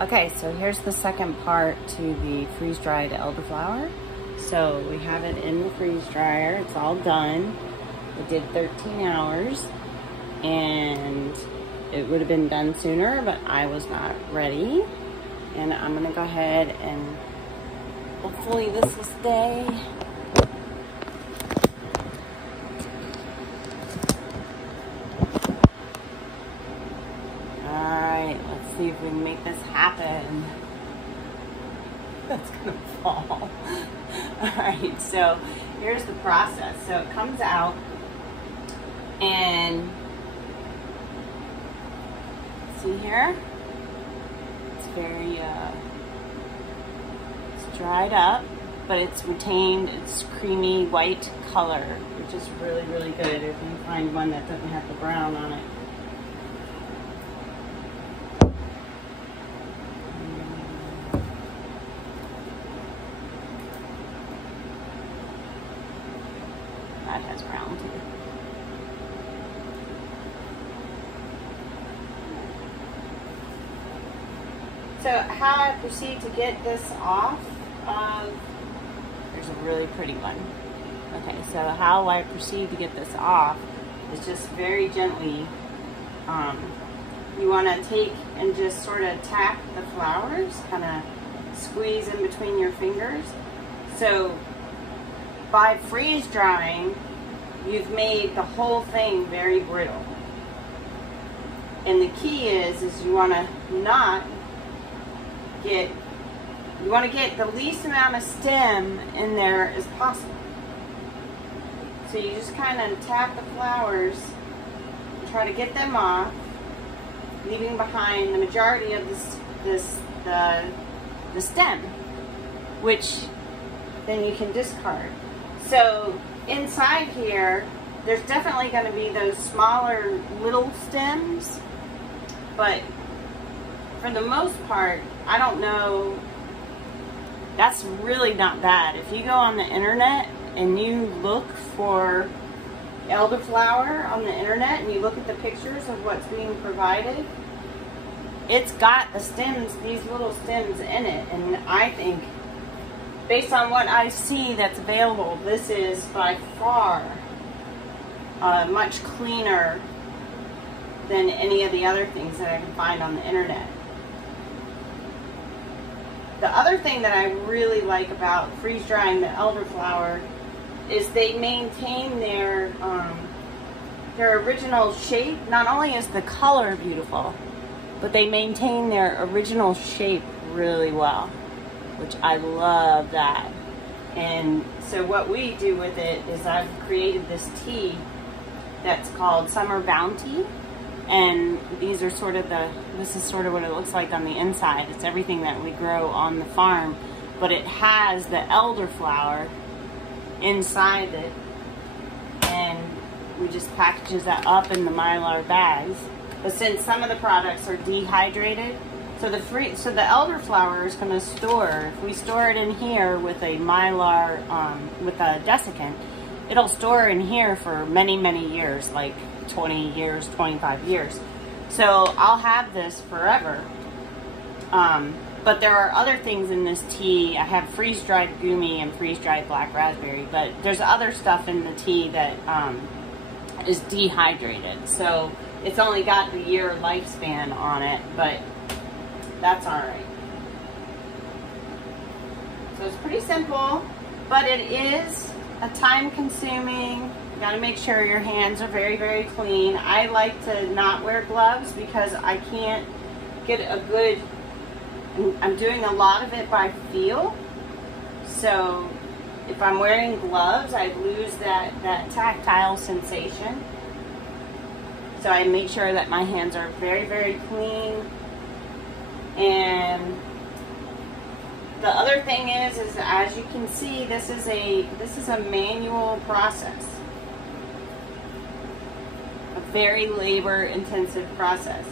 Okay, so here's the second part to the freeze-dried elderflower. So we have it in the freeze dryer. It's all done. It did 13 hours and it would have been done sooner, but I was not ready. And I'm gonna go ahead and hopefully this will stay. Alright, let's see if we can make this happen. That's gonna fall. Alright, so here's the process. So it comes out and see here? It's very, it's dried up, but it's retained its creamy white color, which is really, really good if you find one that doesn't have the brown on it. That has brown too. So how I proceed to get this off of, there's a really pretty one. Okay, so how I proceed to get this off is just very gently, you want to take and just sort of tap the flowers, kind of squeeze in between your fingers. So by freeze drying, you've made the whole thing very brittle. And the key is you want to get the least amount of stem in there as possible. So you just kind of tap the flowers and try to get them off, leaving behind the majority of the stem, which then you can discard. So inside here, there's definitely going to be those smaller little stems, but for the most part, I don't know, that's really not bad. If you go on the internet and you look for elderflower on the internet and you look at the pictures of what's being provided, it's got the stems, these little stems in it, and I think based on what I see that's available, this is by far much cleaner than any of the other things that I can find on the internet. The other thing that I really like about freeze drying the elderflower is they maintain their original shape. Not only is the color beautiful, but they maintain their original shape really well, which I love that. And so what we do with it is I've created this tea that's called Summer Bounty, and these are sort of this is sort of what it looks like on the inside. It's everything that we grow on the farm, but it has the elderflower inside it, and we just package that up in the Mylar bags. But since some of the products are dehydrated, so the elderflower is going to store, if we store it in here with a Mylar, with a desiccant, it'll store in here for many, many years, like 20 years, 25 years. So I'll have this forever. But there are other things in this tea. I have freeze-dried gumi and freeze-dried black raspberry, but there's other stuff in the tea that is dehydrated. So it's only got the year lifespan on it, but that's all right. So it's pretty simple, but it is a time-consuming. You gotta make sure your hands are very, very clean. I like to not wear gloves because I can't get a good, I'm doing a lot of it by feel. So if I'm wearing gloves, I lose that tactile sensation. So I make sure that my hands are very, very clean. And the other thing is as you can see, this is a manual process. A very labor-intensive process.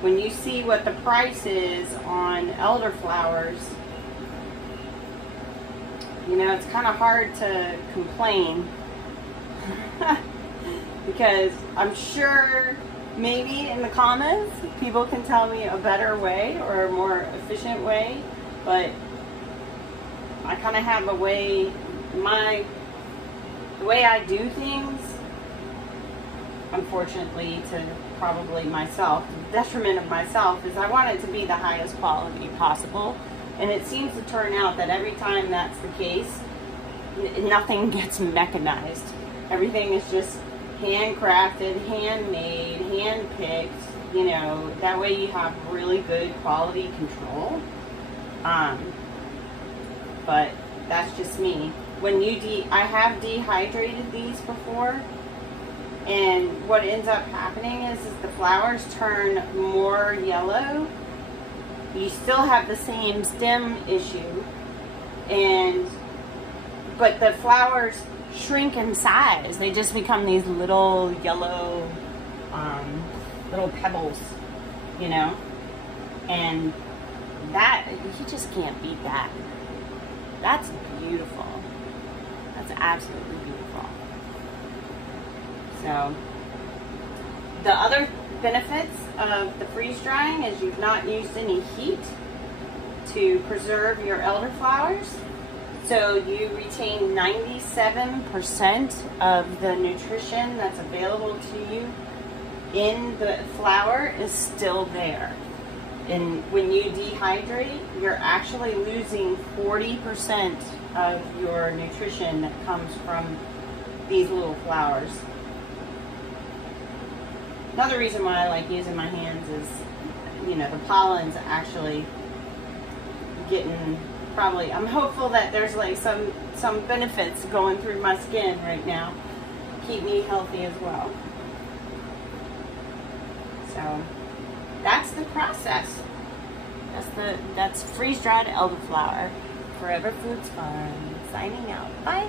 When you see what the price is on elderflowers, you know, it's kind of hard to complain because I'm sure maybe in the comments people can tell me a better way or a more efficient way, but I kind of have a way, the way I do things, unfortunately, to probably myself, to the detriment of myself, is I want it to be the highest quality possible. And it seems to turn out that every time that's the case, nothing gets mechanized. Everything is just handcrafted, handmade, handpicked, you know, that way you have really good quality control. But that's just me. When you I have dehydrated these before, and what ends up happening is the flowers turn more yellow. You still have the same stem issue, but the flowers shrink in size. They just become these little yellow little pebbles, you know, and that, you just can't beat that. That's beautiful. That's absolutely beautiful. So the other benefits of the freeze drying is you've not used any heat to preserve your elderflowers. So you retain 97% of the nutrition that's available to you in the flower is still there. And when you dehydrate, you're actually losing 40% of your nutrition that comes from these little flowers. Another reason why I like using my hands is, you know, the pollen's actually getting, probably, I'm hopeful that there's like some benefits going through my skin right now. Keep me healthy as well. So that's the process. That's freeze-dried elderflower. Forever Foods Farm signing out. Bye.